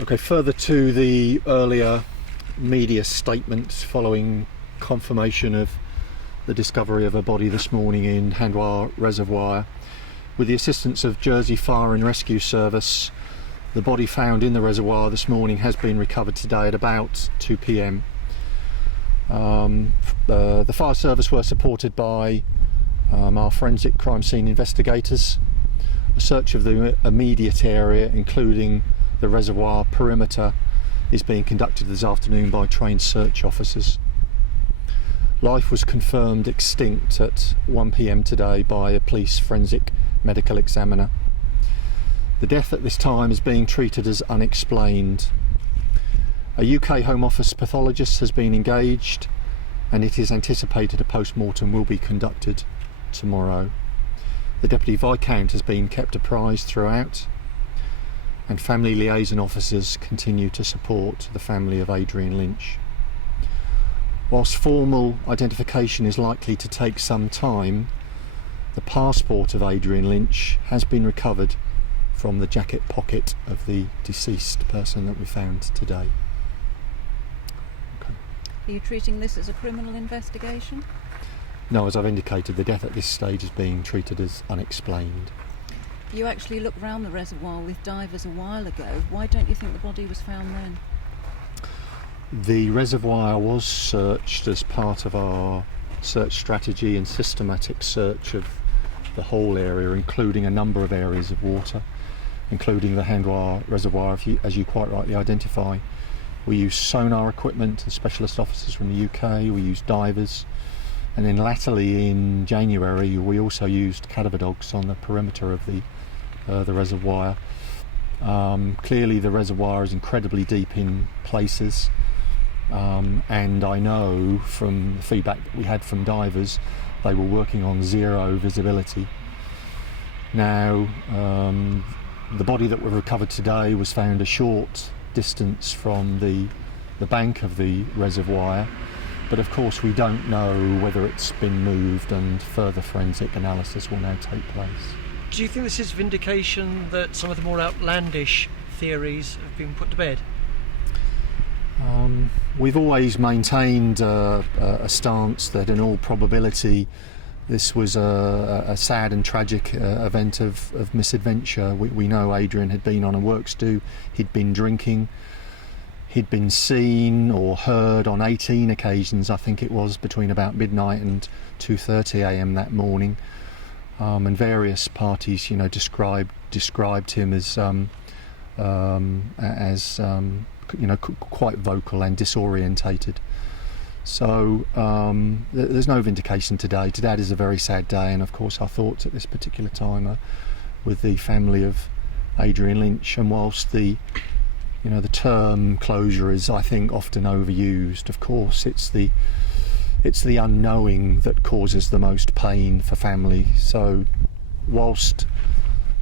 Okay, further to the earlier media statements following confirmation of the discovery of a body this morning in Handwar Reservoir, with the assistance of Jersey Fire and Rescue Service, the body found in the reservoir this morning has been recovered today at about 2 p.m. The fire service were supported by our forensic crime scene investigators. A search of the immediate area, including the reservoir perimeter, is being conducted this afternoon by trained search officers. Life was confirmed extinct at 1 p.m. today by a police forensic medical examiner. The death at this time is being treated as unexplained. A UK Home Office pathologist has been engaged, and it is anticipated a post-mortem will be conducted tomorrow. The Deputy Viscount has been kept apprised throughout, and family liaison officers continue to support the family of Adrian Lynch. Whilst formal identification is likely to take some time, the passport of Adrian Lynch has been recovered from the jacket pocket of the deceased person that we found today. Okay. Are you treating this as a criminal investigation? No, as I've indicated, the death at this stage is being treated as unexplained. You actually looked round the reservoir with divers a while ago. Why don't you think the body was found then? The reservoir was searched as part of our search strategy and systematic search of the whole area, including a number of areas of water, including the Handwar Reservoir, as you quite rightly identify. We used sonar equipment and specialist officers from the UK, we used divers, and then latterly in January we also used cadaver dogs on the perimeter of the reservoir. Clearly the reservoir is incredibly deep in places, and I know from the feedback that we had from divers they were working on zero visibility. Now the body that was recovered today was found a short distance from the bank of the reservoir, but of course we don't know whether it's been moved, and further forensic analysis will now take place. Do you think this is vindication that some of the more outlandish theories have been put to bed? We've always maintained a stance that in all probability this was a sad and tragic event of misadventure. We know Adrian had been on a works do, he'd been drinking, he'd been seen or heard on 18 occasions, I think it was, between about midnight and 2:30 a.m. that morning, and various parties, described him as quite vocal and disorientated. So there's no vindication today. Today is a very sad day, and of course our thoughts at this particular time are with the family of Adrian Lynch. And whilst the term closure is, I think, often overused, of course it's the unknowing that causes the most pain for family. So whilst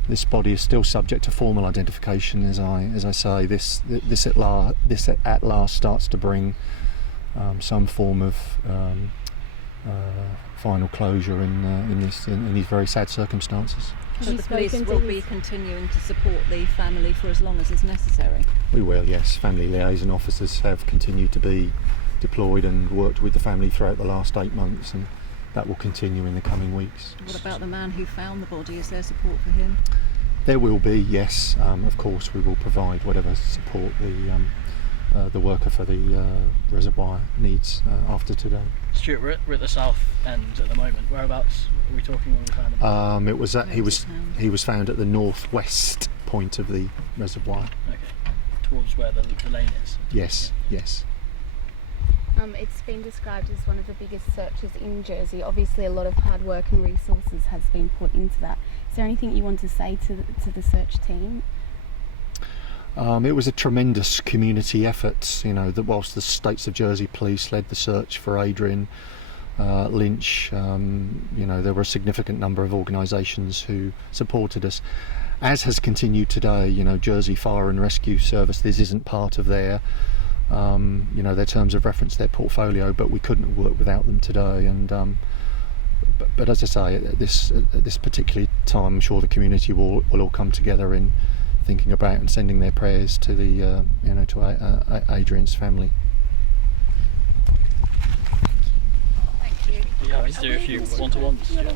this body is still subject to formal identification, as I say, this at last starts to bring some form of final closure in these very sad circumstances. So the police will be continuing to support the family for as long as is necessary? We will, yes. Family liaison officers have continued to be deployed and worked with the family throughout the last 8 months, and that will continue in the coming weeks. What about the man who found the body? Is there support for him? There will be, yes. Of course we will provide whatever support the worker for the reservoir needs after today. Stuart, we're at the south end at the moment. Whereabouts are we talking when we found him? He was found at the northwest point of the reservoir. Okay, towards where the lane is. Yes. It's been described as one of the biggest searches in Jersey. Obviously a lot of hard work and resources has been put into that. Is there anything you want to say to the search team? It was a tremendous community effort, that whilst the States of Jersey Police led the search for Adrian Lynch, there were a significant number of organisations who supported us, as has continued today. Jersey Fire and Rescue Service, this isn't part of their terms of reference, their portfolio, but we couldn't work without them today. And but as I say, at this particular time, I'm sure the community will all come together in thinking about and sending their prayers to the to Adrian's family. Thank you. Are you happy to do a few one-to-ones?